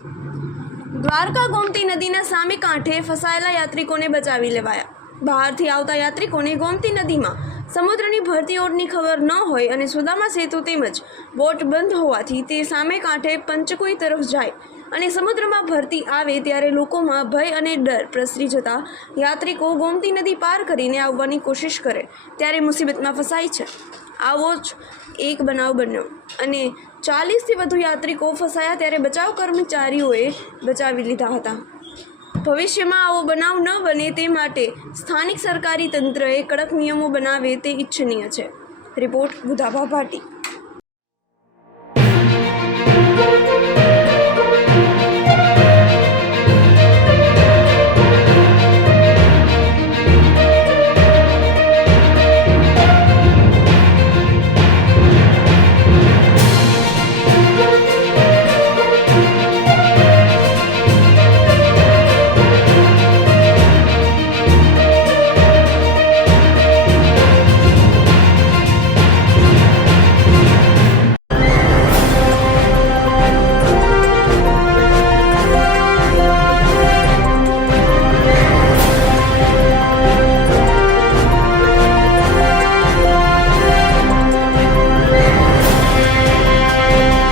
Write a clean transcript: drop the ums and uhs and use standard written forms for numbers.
દ્વારકા ગોમતી નદીના સામે કાંઠે ફસાયેલા યાત્રિકોને બચાવી લેવાયા। બહારથી આવતા યાત્રિકોને ગોમતી નદીમાં સમુદ્રની ભરતી ઓળની ખબર ન હોય અને સુદામા સેતુ તેમજ બોટ બંધ હોવાથી તે સામે કાંઠે પંચકોઈ તરફ જાય અને સમુદ્રમાં ભરતી આવે ત્યારે લોકોમાં ભય અને ડર પ્રસરી જતા યાત્રિકો ગોમતી નદી પાર કરીને આવવાની કોશિશ કરે ત્યારે મુસીબતમાં ફસાય છે। આવો જ એક બનાવ બન્યો અને 40થી વધુ યાત્રિકો ફસાયા ત્યારે બચાવ કર્મચારીઓએ બચાવી લીધા હતા। ભવિષ્યમાં આવો બનાવ ન બને તે માટે સ્થાનિક સરકારી તંત્રએ કડક નિયમો બનાવે તે ઇચ્છનીય છે। રિપોર્ટ બુધાભા ભાટી।